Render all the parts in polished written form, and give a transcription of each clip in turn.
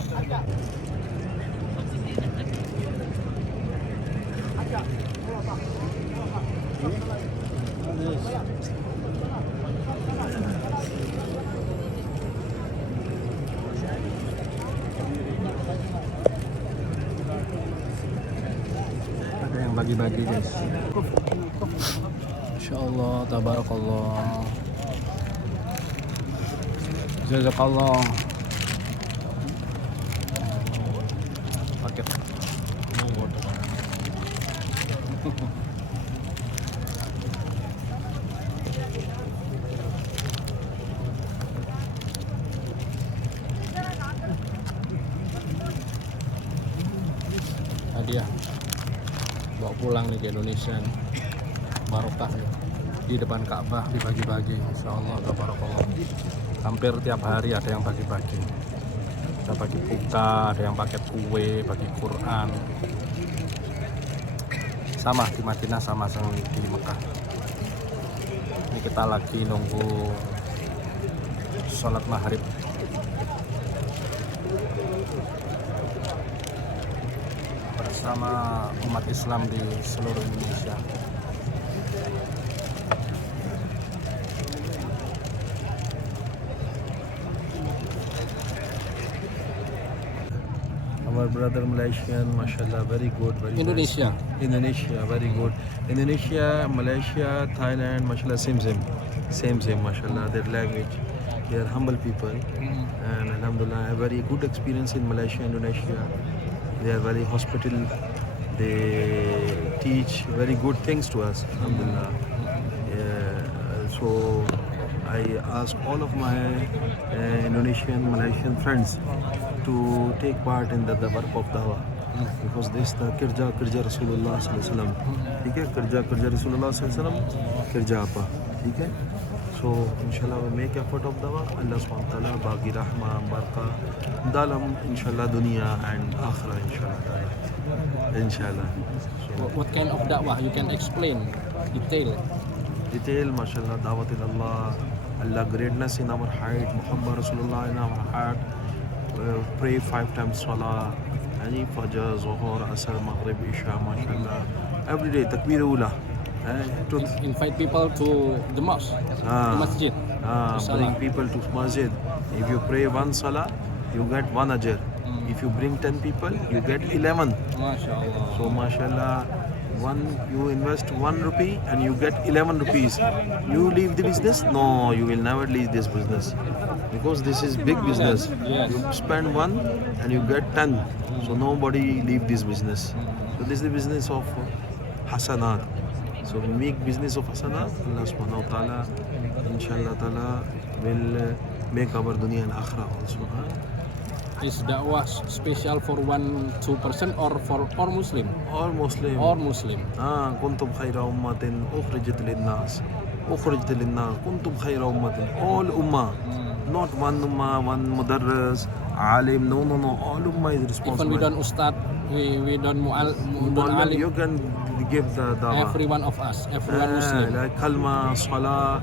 Ada yang bagi-bagi guys. Masya Allah, tabarakallah, jazakallah. Paket. Hadiah bawa pulang nih ke Indonesia nih. Barokah nih. Di depan Ka'bah dibagi-bagi, insyaallah tabarakallah. Hampir tiap hari ada yang bagi-bagi. Ada bagi buka, ada yang paket kue, bagi Quran. Sama di Madinah sama di Mekah. Ini kita lagi nunggu sholat maghrib. Bersama umat Islam di seluruh Indonesia. Our brother Malaysian, mashallah, very good, very Indonesia. nice. Indonesia, very good. Indonesia, Malaysia, Thailand, mashallah, same, mashallah. Their language, they are humble people, and alhamdulillah, a very good experience in Malaysia, Indonesia. They are very hospitable. They teach very good things to us, alhamdulillah. So I ask all of my Indonesian, Malaysian friends to take part in the work of dawah, because this the kerja Rasulullah sallallahu alaihi wasallam. ठीक है, kerja Rasulullah sallallahu alaihi wasallam, kerja apa, ठीक है. So inshallah we make effort of dawah. Allah subhanahu wa ta'ala bagi rahmah barakah dalam inshallah dunia and akhirah inshallah. So, What kind of dakwah you can explain detail? mashallah, dawat ilallah, Allah greatness in our heart, Muhammad Rasulullah in our heart. Pray 5 times salah, any fajr, zuhur, asr, maghrib, isha, mashallah. Every day takbir ula. Invite people to the mosque, the masjid. Bring people to masjid. If you pray one salah, you get 1 ajr. If you bring 10 people, you get 11. MashaAllah. So mashallah, you invest 1 rupee and you get 11 rupees. You leave the business? No, you will never leave this business, because this is big business. Yes. You spend 1 and you get 10. So nobody leave this business. So this is the business of hasanat. So we make business of hasanat. Allah subhanahu wa ta'ala, inshallah ta'ala, will make our dunya and akhirah also. Is dakwah special for 1-2 person or for all Muslim? All Muslim. All Muslim. كنتم خير أمة أخرجت للناس كنتم خير أمة. All ummah, not one ummah, one mudarris, alim. No. All ummah is responsible. Even we don't ustad, we don't alim. You can give the dawah. Every one of us, everyone Muslim. Like kalma, salah,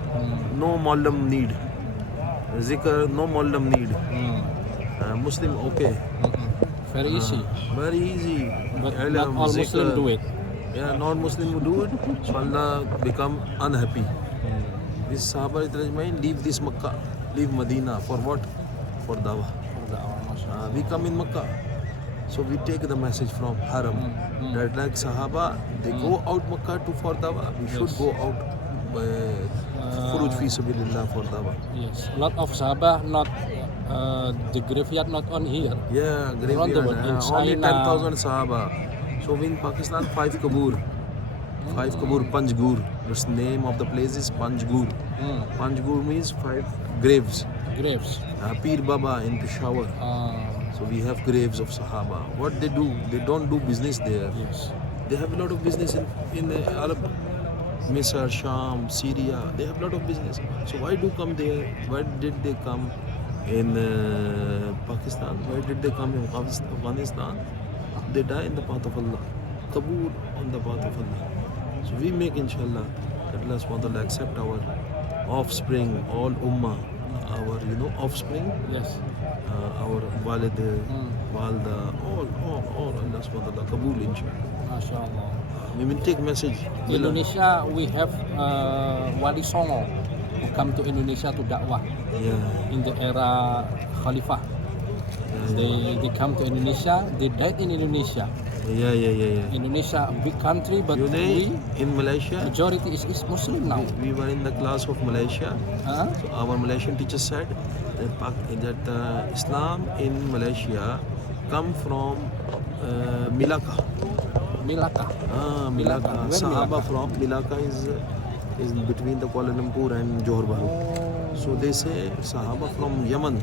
no mullam need. Zikr, no mullam need. Muslim, okay. Very easy. Very easy. But Ilm, not all zikr. Muslim do it. Yeah, non-Muslim who do it, so Allah become unhappy. This Sahaba Rijmain leave this Makkah, leave Medina for what? For dawah. We come in Makkah, so we take the message from Haram. That like Sahaba, they go out Makkah for dawah. We should go out Khuruj fi sabilillah for dawah. Yes, a lot of Sahabah not the graveyard not on here. Yeah, Around the world, in graveyard. Only China. 10,000 Sahaba. So in Pakistan, 5 Kabur. 5 Kabur, Panjgur. The name of the place is Panjgur. Panjgur means 5 graves. Graves. Pir Baba in Peshawar. So we have graves of Sahaba. What they do? They don't do business there. Yes. They have a lot of business in Arab, Misr, Sham, Syria. They have a lot of business. So why do come there? Why did they come in Pakistan? Why did they come in Afghanistan? They die in the path of Allah. Kabul on the path of Allah. So we make inshallah that Allah SWT accept our offspring, all ummah, our offspring, Yes. our walid, walda, all Allah subhanahu wa ta'ala kabul inshallah. MashaAllah. We will take message. Indonesia, we have Wali Songo who come to Indonesia to dakwah Yeah, in the era Khalifah. They come to Indonesia. They died in Indonesia. yeah. Indonesia, a big country, but You know, we in Malaysia, majority is Muslim now. we were in the class of Malaysia. Huh? So our Malaysian teacher said that Islam in Malaysia come from Melaka. Melaka. Melaka. Where Sahaba Melaka? from Melaka is between the Kuala Lumpur and Johor Bahru. So they say Sahaba from Yemen.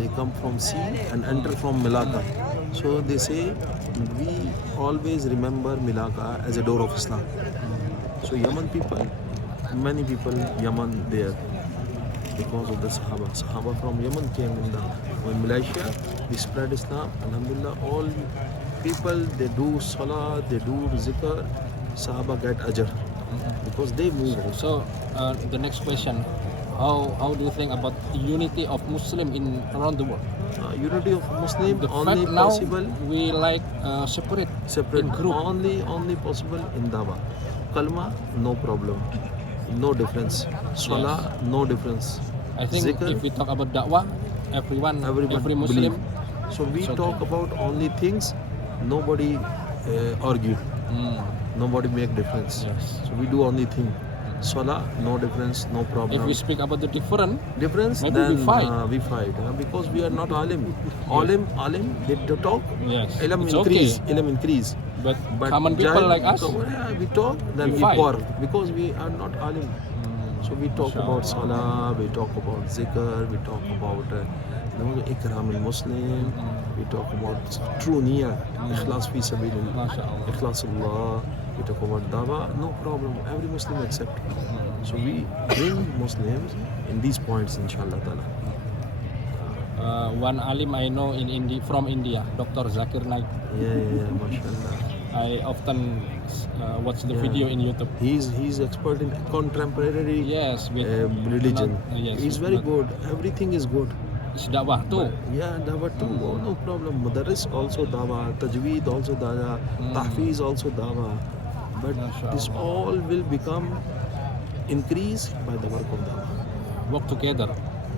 They come from sea and enter from Melaka. So they say we always remember Melaka as a door of Islam. So Yemen people, many people Yemen there because of the Sahaba. Sahaba from Yemen came in Malaysia. We spread Islam. Alhamdulillah, all people they do salah, they do zikr. Sahaba get ajr because they move. So the next question, how do you think about unity of Muslim in around the world? Unity of Muslim The only fact now possible we like separate separate in group. only possible in dawa. Kalma no problem, no difference. Salah no difference. I think Zikr, if we talk about dakwah, every Muslim. believe. So we it's okay. talk about only things. Nobody argue. Nobody make difference. Yes. So we do only thing. Salah no difference, no problem. If we speak about the different, difference maybe then we fight. We fight because we are not alim. Alim they talk. Yes, Ilm it's increase. okay. Ilm increase. but But common people Jahil, like us, we talk, then we we fight. quarrel because we are not alim. So we talk about salah, we talk about zikr, we talk about ikram al-Muslim, we talk about true niyyah, ikhlas fi sabilillah, MashaAllah. ikhlasullah, we talk about dawa, no problem, every Muslim accept. So we bring Muslims in these points inshallah ta'ala. One alim I know in from India, Dr. Zakir Naik. Yeah, mashallah. I often watch the Yeah. video in YouTube. He's expert in contemporary Yes, with religion. yes, He's very but good. Everything is good. It's dakwah too. Yeah, dawa too. Oh, no problem. Mudarris also dawa. Tajweed also dawa. Tahfiz also dawa. But this all will become increase by the work of dawa. Work together.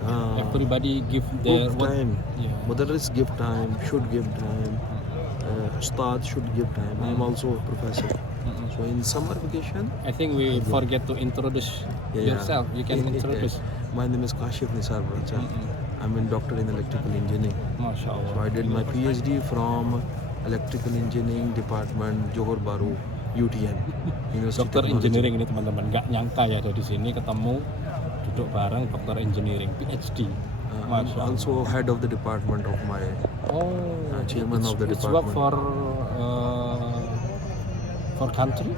Ah, Everybody give their give what. time. Yeah. Mudarris give time. Should give time. Ustad should give time. I am also a professor. So in summer vacation, I think we forget to introduce yourself. You can introduce. My name is Kashif Nisar Bracha. I'm a doctor in electrical engineering. So MashaAllah. I did my PhD from electrical engineering department Johor Bahru UTM. University Dokter Technology. engineering ini teman-teman, nggak nyangka ya ada di sini ketemu duduk bareng dokter engineering PhD. I'm MashaAllah. also head of the department of my chairman of the It's work department. for country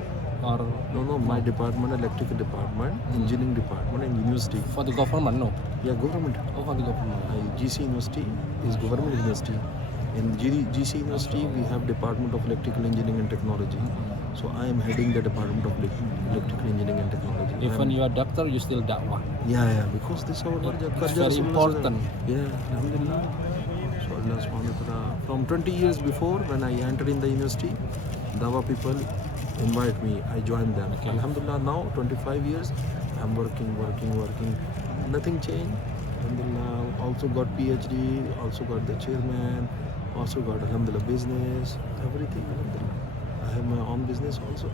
or No, my department, electrical department, engineering department, and university. for the government? No. Yeah, government. Oh, for the government. GC University is government university. In GC University, we have Department of Electrical Engineering and Technology. So I am heading the Department of Electrical Engineering and Technology. Even you are doctor, you still dakwah. Yeah, because this is our work. It's very important. Yeah, alhamdulillah. So Allah subhanahu wa ta'ala. From 20 years before, when I entered in the university, Dawa people invite me. I joined them. Okay. Alhamdulillah, now 25 years, I'm working. Nothing changed. Alhamdulillah, also got PhD, also got the chairman, also got alhamdulillah business, everything. Alhamdulillah. I have my own business also.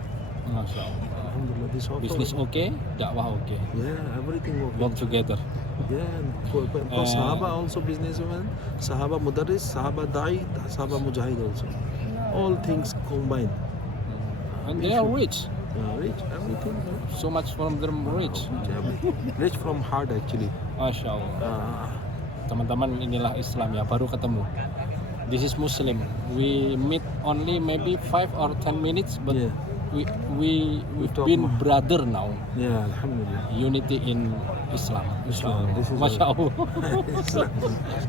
MashaAllah. Alhamdulillah, this also. Business okay, dakwah okay. Yeah, everything okay. Work together. Yeah, because Sahaba also businesswomen, Sahaba Mudarris, Sahaba Da'i, Sahaba Mujahid also. All things combined. And they are rich. Rich, everything. So much from them rich. Rich from heart actually. MashaAllah. Teman-teman, inilah Islam ya, baru ketemu. This is Muslim. We meet only maybe 5 or 10 minutes, but Yeah. we've talk been more. brother now. Yeah, alhamdulillah. Unity in Islam. Islam. This is Masya Allah.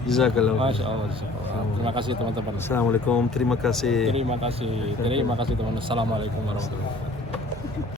Jazakallah. Masya Allah. Terima kasih teman-teman. Assalamualaikum, terima kasih. Terima kasih teman-teman. Assalamualaikum warahmatullahi wabarakatuh.